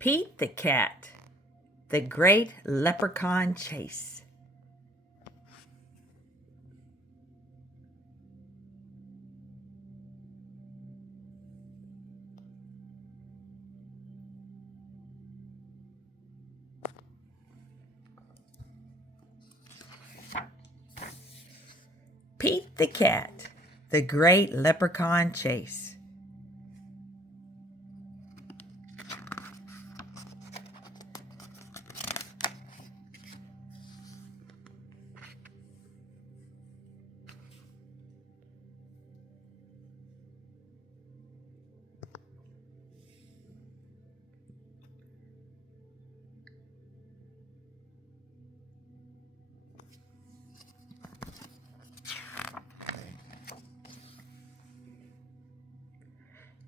Pete the Cat, the Great Leprechaun Chase. Pete the Cat, the Great Leprechaun Chase.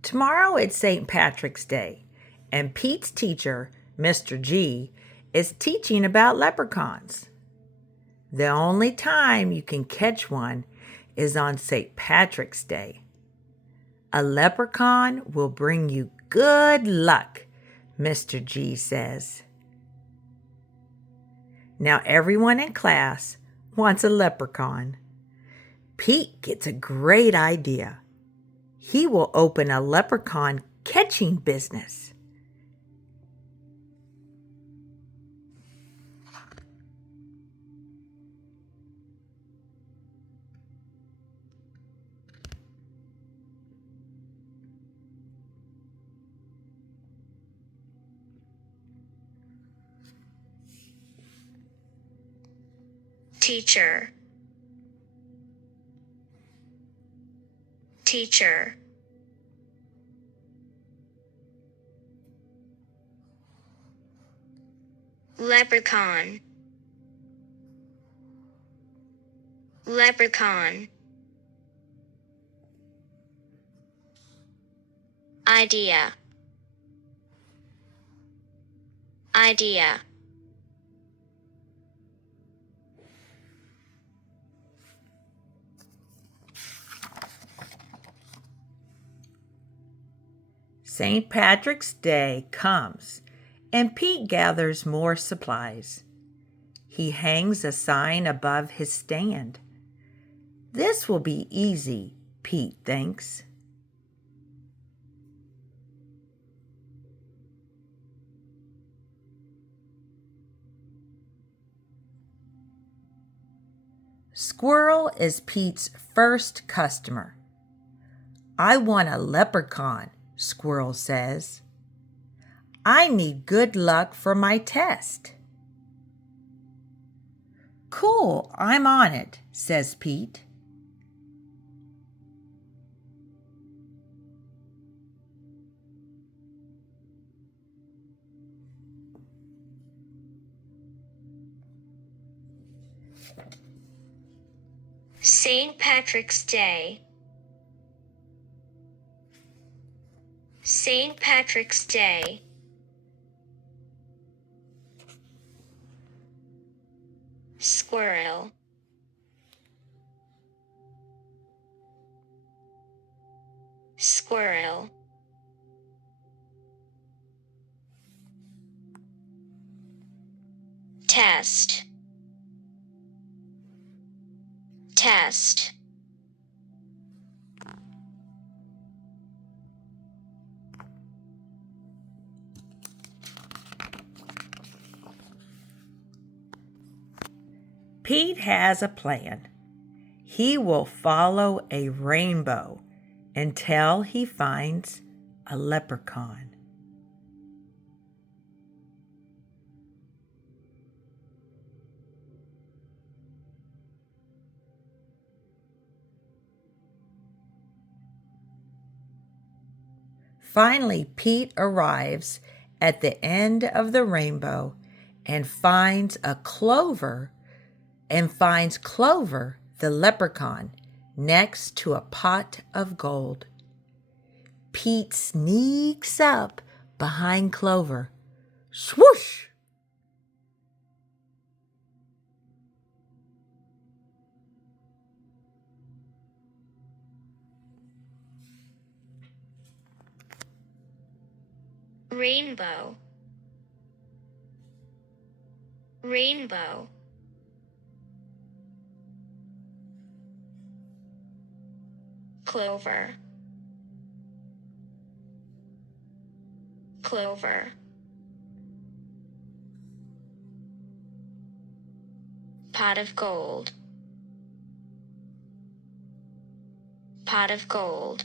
Tomorrow it's St. Patrick's Day, and Pete's teacher, Mr. G, is teaching about leprechauns. The only time you can catch one is on St. Patrick's Day. A leprechaun will bring you good luck, Mr. G says. Now everyone in class wants a leprechaun. Pete gets a great idea. He will open a leprechaun catching business. Teacher. Teacher. Leprechaun. Leprechaun. Idea. Idea. St. Patrick's Day comes, and Pete gathers more supplies. He hangs a sign above his stand. This will be easy, Pete thinks. Squirrel is Pete's first customer. I want a leprechaun, Squirrel says. I need good luck for my test. Cool, I'm on it, says Pete. St. Patrick's Day. St. Patrick's Day. Squirrel. Squirrel. Test. Test. Pete has a plan. He will follow a rainbow until he finds a leprechaun. Finally, Pete arrives at the end of the rainbow and finds Clover, the leprechaun, next to a pot of gold. Pete sneaks up behind Clover. Swoosh! Rainbow. rainbow, clover, clover, pot of gold, pot of gold,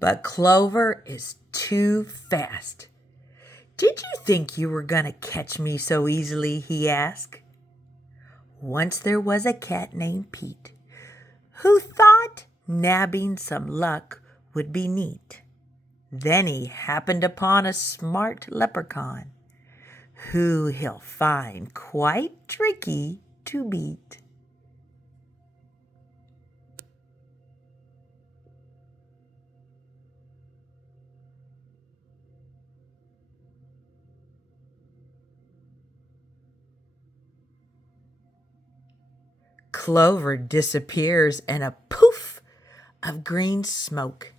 But Clover is too fast. Did you think you were going to catch me so easily? He asked. Once there was a cat named Pete who thought nabbing some luck would be neat. Then he happened upon a smart leprechaun who he'll find quite tricky to beat. Clover disappears in a poof of green smoke.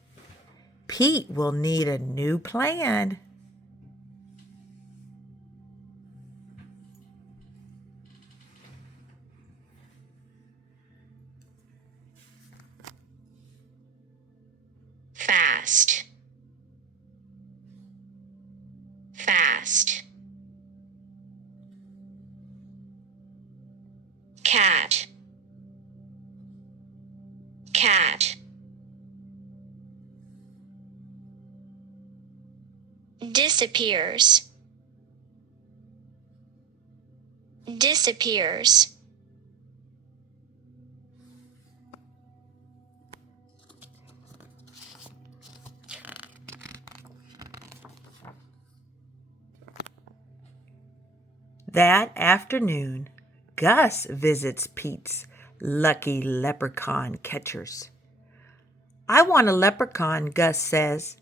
Pete will need a new plan. fast, fast, cat, cat, disappears, disappears, That afternoon, Gus visits Pete's lucky leprechaun catchers. I want a leprechaun, Gus says.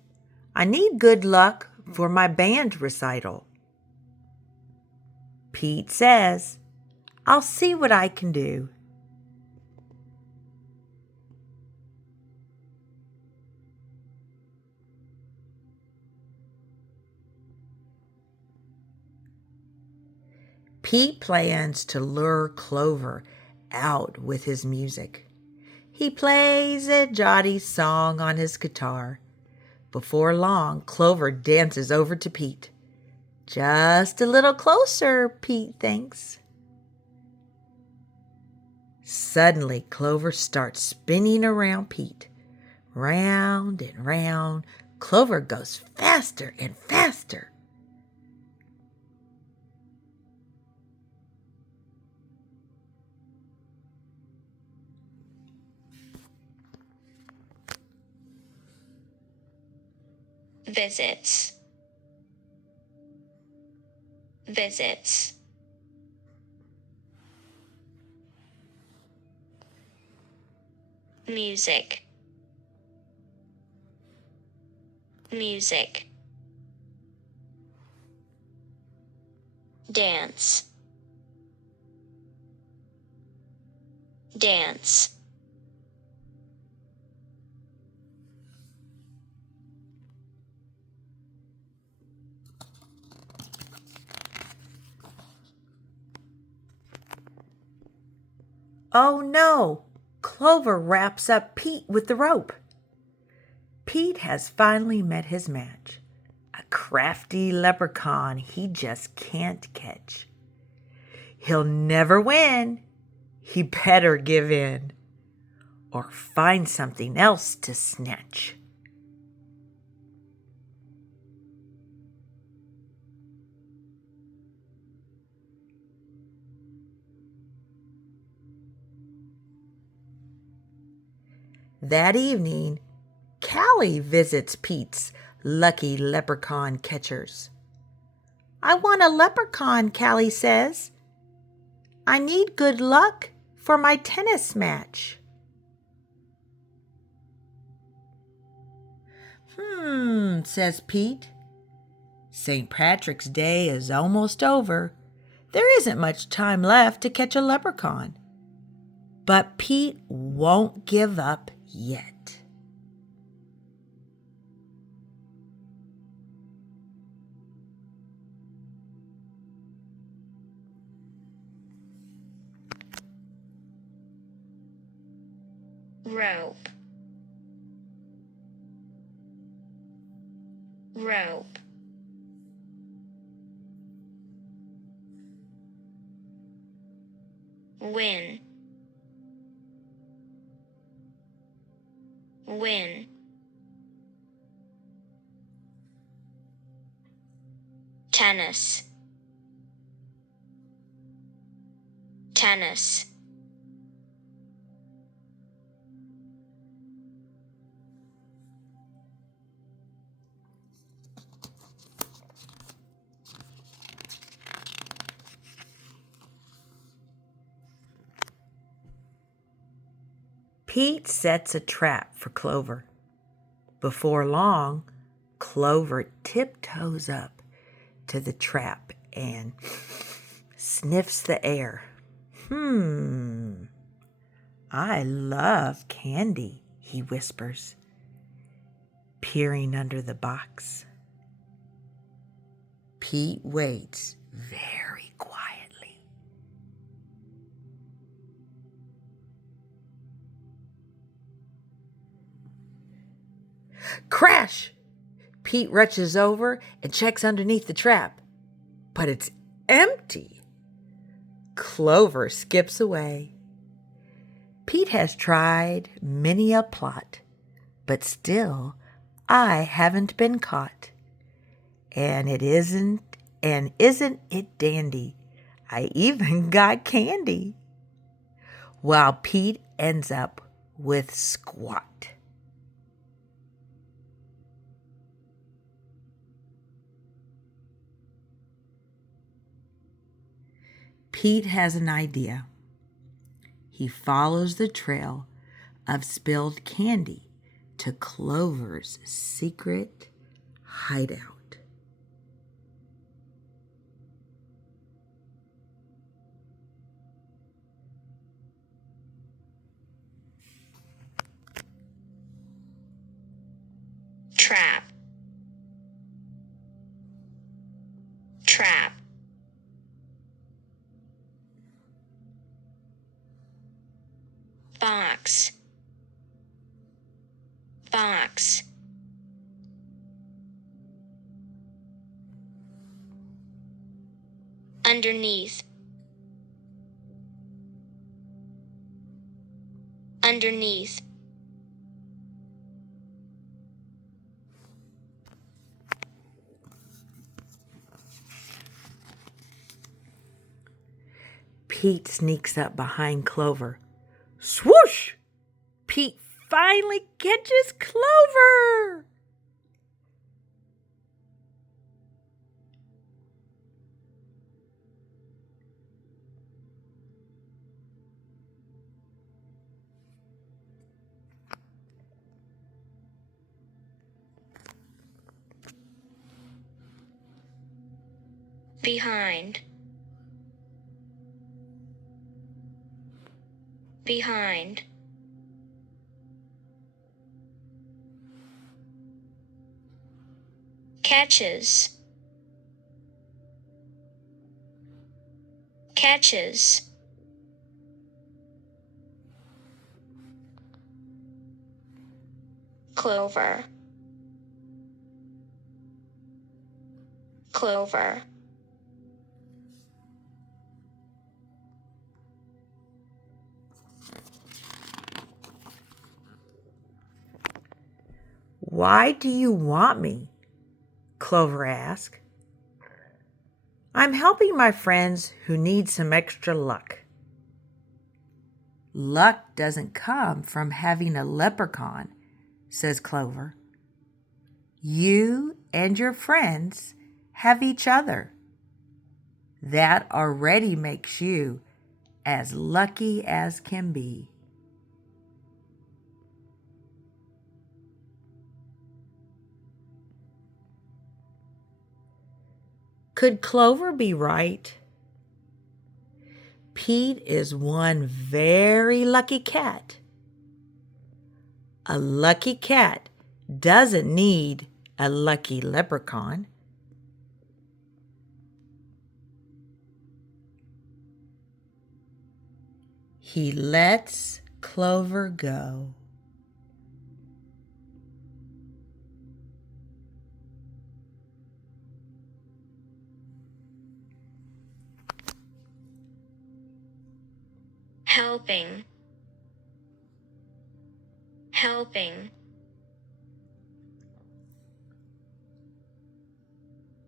I need good luck for my band recital. Pete says, I'll see what I can do. Pete plans to lure Clover out with his music. He plays a jolly song on his guitar. Before long, Clover dances over to Pete. Just a little closer, Pete thinks. Suddenly, Clover starts spinning around Pete. Round and round, Clover goes faster and faster. visits, visits, music, music, dance, dance, Oh no! Clover wraps up Pete with the rope. Pete has finally met his match. A crafty leprechaun he just can't catch. He'll never win. He better give in or find something else to snatch. That evening, Callie visits Pete's lucky leprechaun catchers. I want a leprechaun, Callie says. I need good luck for my tennis match. Says Pete. St. Patrick's Day is almost over. There isn't much time left to catch a leprechaun. But Pete won't give up yet. Rope. Rope. Win. Win. Tennis. Tennis. Pete sets a trap for Clover. Before long, Clover tiptoes up to the trap and sniffs the air. I love candy, he whispers, peering under the box. Pete waits very quietly. Crash! Pete reaches over and checks underneath the trap, but it's empty. Clover skips away. Pete has tried many a plot, but still I haven't been caught. And isn't it dandy? I even got candy. While Pete ends up with squat. Pete has an idea. He follows the trail of spilled candy to Clover's secret hideout. Trap. Trap. Box. Box. Underneath. Underneath. Pete sneaks up behind Clover. Swoosh! Pete finally catches Clover! Behind. Behind. Catches. Catches. Clover. Clover. Why do you want me? Clover asked. I'm helping my friends who need some extra luck. Luck doesn't come from having a leprechaun, says Clover. You and your friends have each other. That already makes you as lucky as can be. Could Clover be right? Pete is one very lucky cat. A lucky cat doesn't need a lucky leprechaun. He lets Clover go. Helping. Helping.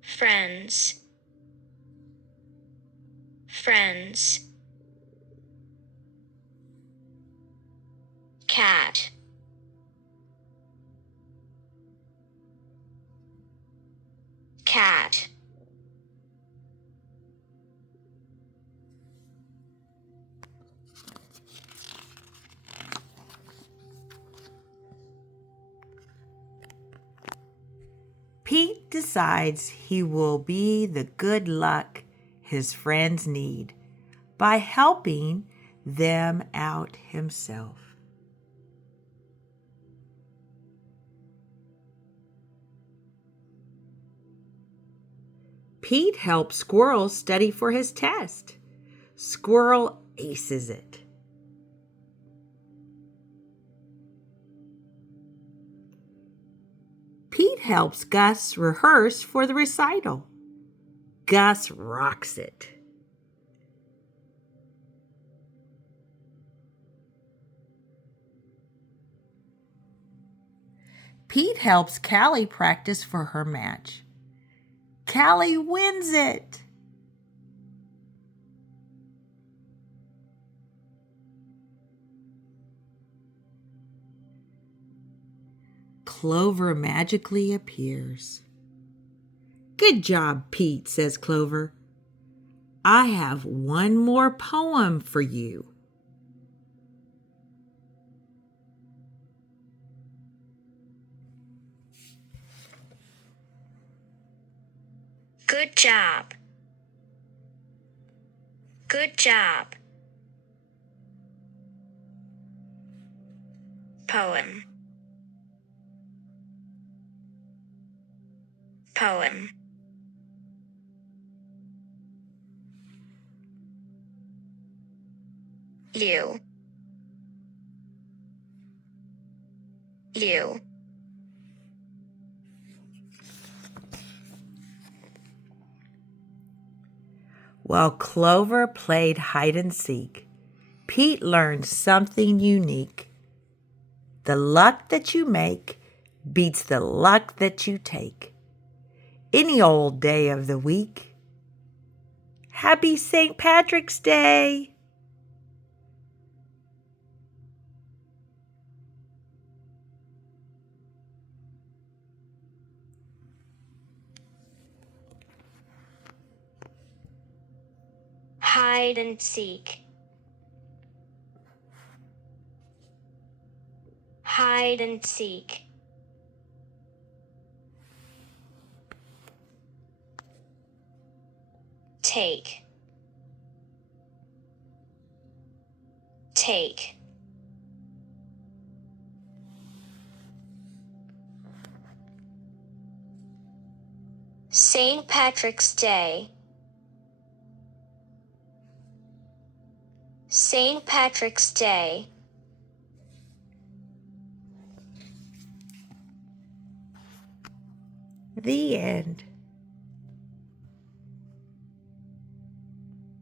Friends. Friends. Cat. Cat. Pete decides he will be the good luck his friends need by helping them out himself. Pete helps Squirrel study for his test. Squirrel aces it. Pete helps Gus rehearse for the recital. Gus rocks it. Pete helps Callie practice for her match. Callie wins it. Clover magically appears. Good job, Pete, says Clover. I have one more poem for you. Good job. Good job. Poem. Poem. You. You. While Clover played hide and seek, Pete learned something unique. The luck that you make beats the luck that you take. Any old day of the week. Happy St. Patrick's Day! Hide and seek. Hide and seek. Take. Take. St. Patrick's Day. St. Patrick's Day. The end.